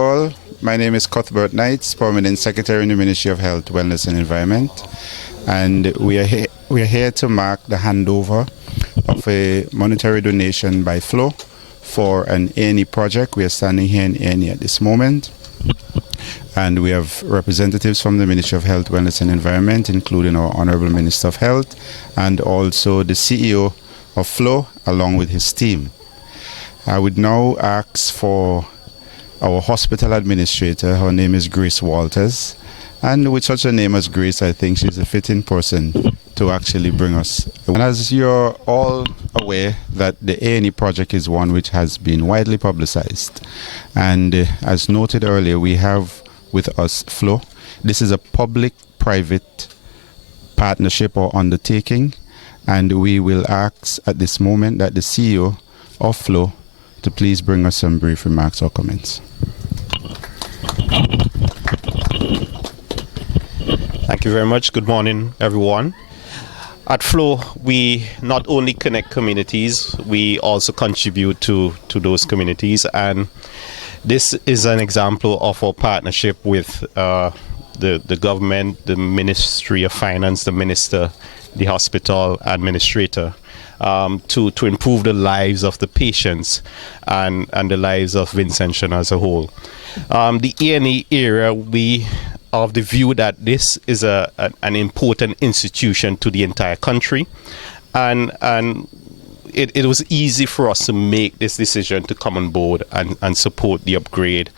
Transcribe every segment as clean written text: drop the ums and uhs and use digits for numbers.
All, my name is Cuthbert Knights, Permanent Secretary in the Ministry of Health, Wellness and Environment, and we are here to mark the handover of a monetary donation by Flow for an A&E project. We are standing here in A&E at this moment, and we have representatives from the Ministry of Health, Wellness and Environment, including our Honorable Minister of Health, and also the CEO of Flow, along with his team. I would now ask for our hospital administrator. Her name is Grace Walters, and with such a name as Grace, I think she's a fitting person to actually bring us. And as you're all aware, that the A&E project is one which has been widely publicized, and as noted earlier, we have with us Flow. This is a public-private partnership or undertaking, and we will ask at this moment that the CEO of Flow to please bring us some brief remarks or comments. Thank you very much. Good morning, everyone. At Flow, we not only connect communities, we also contribute to those communities. And this is an example of our partnership with the government, the Ministry of Finance, the Minister, the hospital administrator, to improve the lives of the patients and the lives of Vincentian as a whole. The A&E area, we are of the view that this is an important institution to the entire country, and it was easy for us to make this decision to come on board and support the upgrade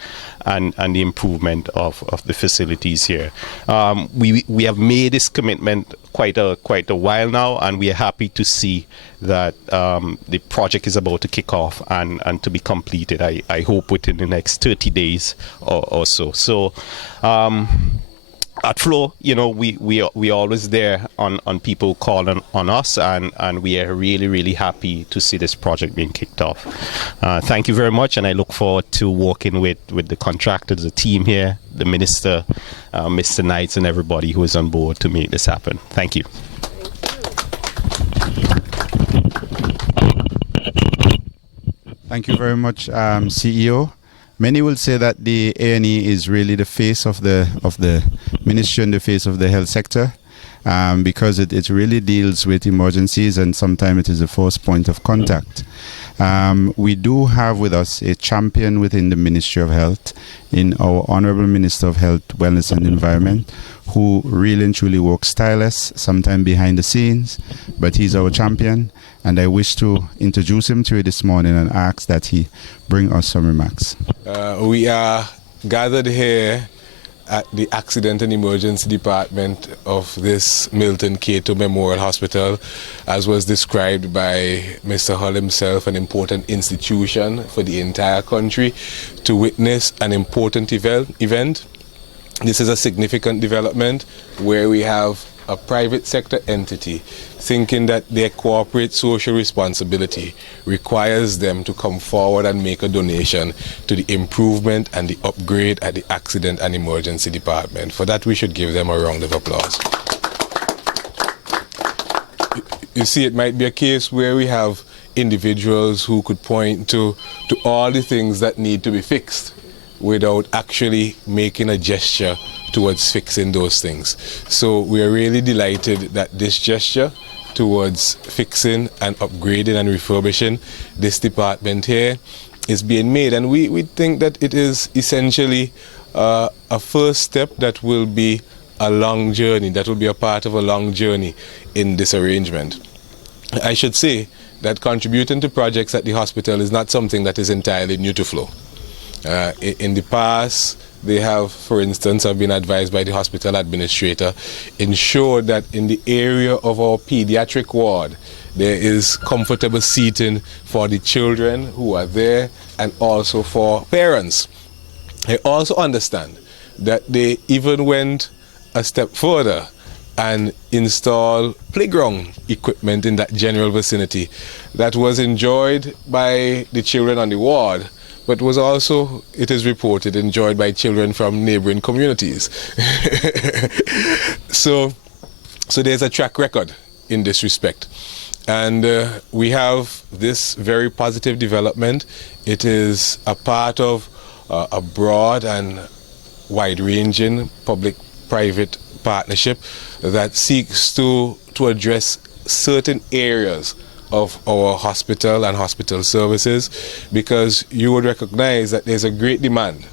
and the improvement of the facilities here. We have made this commitment quite a while now, and we are happy to see that the project is about to kick off and to be completed, I hope within the next 30 days or so. So at Flow, you know, we always there on people calling on us, and we are really happy to see this project being kicked off. Thank you very much, and I look forward to working with the contractors, the team here, the minister, Mr. Knights, and everybody who is on board to make this happen. Thank you. Thank you very much, CEO. Many will say that the A&E is really the face of the ministry and the face of the health sector, because it really deals with emergencies, and sometimes it is the first point of contact. We do have with us a champion within the Ministry of Health in our Honorable Minister of Health, Wellness and Environment, who really and truly works tireless, sometimes behind the scenes, but he's our champion, and I wish to introduce him to you this morning and ask that he bring us some remarks. We are gathered here at the Accident and Emergency Department of this Milton Cato Memorial Hospital, as was described by Mr. Hull himself, an important institution for the entire country, to witness an important event. This is a significant development where we have a private sector entity thinking that their corporate social responsibility requires them to come forward and make a donation to the improvement and the upgrade at the Accident and Emergency Department. For that, we should give them a round of applause. You see, it might be a case where we have individuals who could point to all the things that need to be fixed without actually making a gesture towards fixing those things. So we are really delighted that this gesture towards fixing and upgrading and refurbishing this department here is being made, and we think that it is essentially a first step that will be a long journey, that will be a part of a long journey in this arrangement. I should say that contributing to projects at the hospital is not something that is entirely new to Flow. In the past, they have, for instance, have been advised by the hospital administrator, ensure that in the area of our pediatric ward, there is comfortable seating for the children who are there and also for parents. I also understand that they even went a step further and install playground equipment in that general vicinity that was enjoyed by the children on the ward, but was also, it is reported, enjoyed by children from neighboring communities. So there's a track record in this respect. And we have this very positive development. It is a part of a broad and wide-ranging public-private partnership that seeks to address certain areas of our hospital and hospital services, because you would recognize that there's a great demand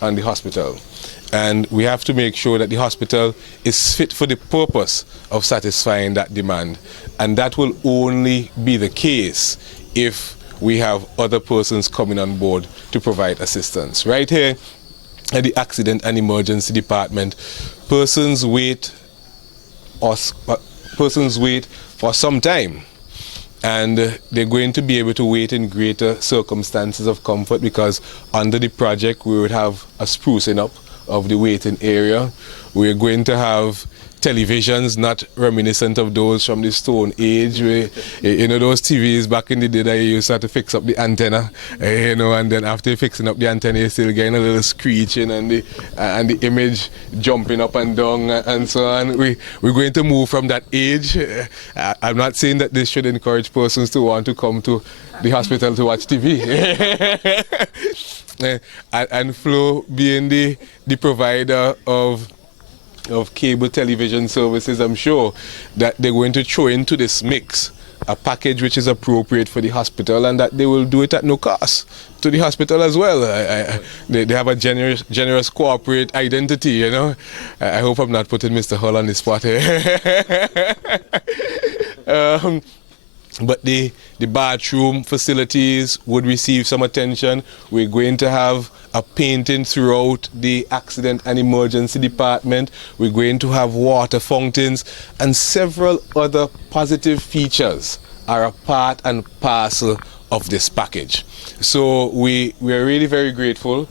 on the hospital, and we have to make sure that the hospital is fit for the purpose of satisfying that demand, and that will only be the case if we have other persons coming on board to provide assistance. Right here at the Accident and Emergency Department, persons wait for some time, and they're going to be able to wait in greater circumstances of comfort, because under the project we would have a sprucing up of the waiting area. We're going to have televisions not reminiscent of those from the Stone Age, where, you know, those TVs back in the day that you used to have to fix up the antenna, you know, and then after fixing up the antenna you're still getting a little screeching and the image jumping up and down and so on. We're going to move from that age. I'm not saying that this should encourage persons to want to come to the hospital to watch TV. And Flo being the provider of cable television services, I'm sure that they're going to throw into this mix a package which is appropriate for the hospital, and that they will do it at no cost to the hospital as well. They have a generous corporate identity, you know. I hope I'm not putting Mr. Hull on the spot here. But the bathroom facilities would receive some attention. We're going to have a painting throughout the Accident and Emergency Department. We're going to have water fountains, and several other positive features are a part and parcel of this package. So we are really very grateful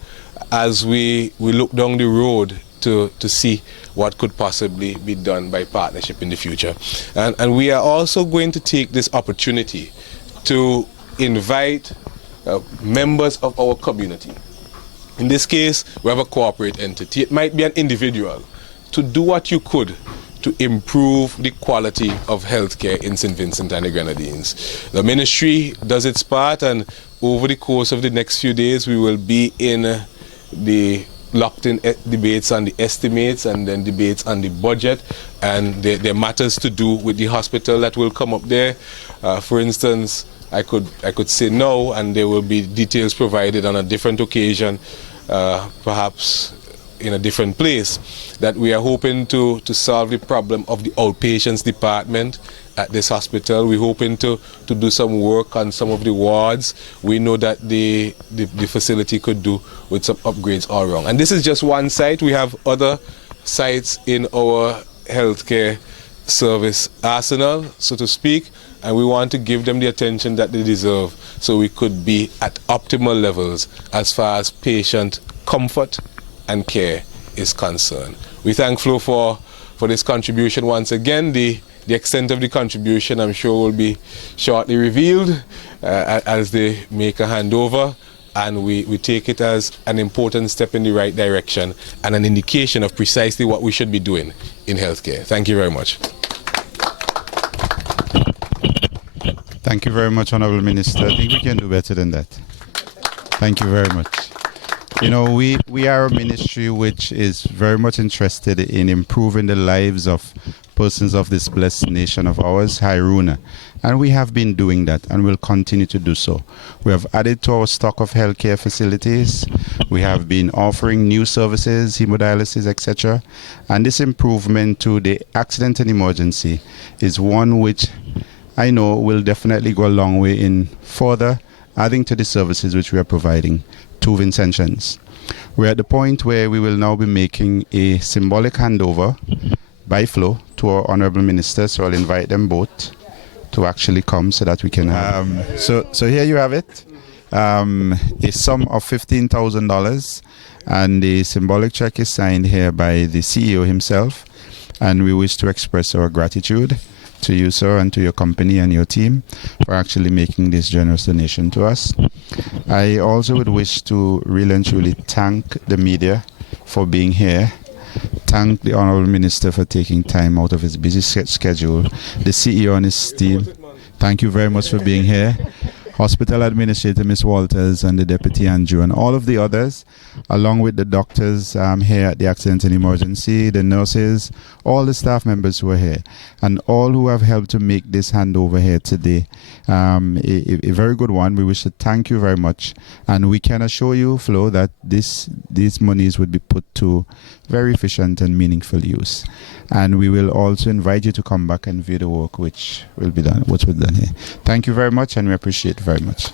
as we look down the road to see what could possibly be done by partnership in the future. And we are also going to take this opportunity to invite members of our community. In this case, we have a corporate entity. It might be an individual, to do what you could to improve the quality of healthcare in St. Vincent and the Grenadines. The ministry does its part, and over the course of the next few days we will be in the locked-in debates on the estimates, and then debates on the budget, and there are matters to do with the hospital that will come up there. For instance, I could say no, and there will be details provided on a different occasion, perhaps in a different place, that we are hoping to solve the problem of the outpatients department at this hospital. We're hoping to do some work on some of the wards. We know that the facility could do with some upgrades all around. And this is just one site. We have other sites in our healthcare service arsenal, so to speak, and we want to give them the attention that they deserve, so we could be at optimal levels as far as patient comfort and care is concerned. We thank Flo for this contribution once again. The extent of the contribution, I'm sure, will be shortly revealed as they make a handover, and we take it as an important step in the right direction and an indication of precisely what we should be doing in healthcare. Thank you very much. Thank you very much, Honorable Minister. I think we can do better than that. Thank you very much. You know, we are a ministry which is very much interested in improving the lives of persons of this blessed nation of ours, Hairuna. And we have been doing that and will continue to do so. We have added to our stock of healthcare facilities. We have been offering new services, hemodialysis, etc. And this improvement to the accident and emergency is one which I know will definitely go a long way in further adding to the services which we are providing to Vincentians. We're at the point where we will now be making a symbolic handover by Flo to our Honorable Minister, so I'll invite them both to actually come so that we can so here you have it, a sum of $15,000, and the symbolic check is signed here by the CEO himself, and we wish to express our gratitude to you, sir, and to your company and your team for actually making this generous donation to us. I also would wish to really and truly thank the media for being here. Thank the Honorable Minister for taking time out of his busy schedule. The CEO and his team, thank you very much for being here. Hospital Administrator Miss Walters and the Deputy Andrew and all of the others, along with the doctors here at the Accident and Emergency, the nurses, all the staff members who are here, and all who have helped to make this handover here today a very good one. We wish to thank you very much, and we can assure you, Flo, that these monies would be put to very efficient and meaningful use. And we will also invite you to come back and view the work which will be done, here. Thank you very much, and we appreciate it very much.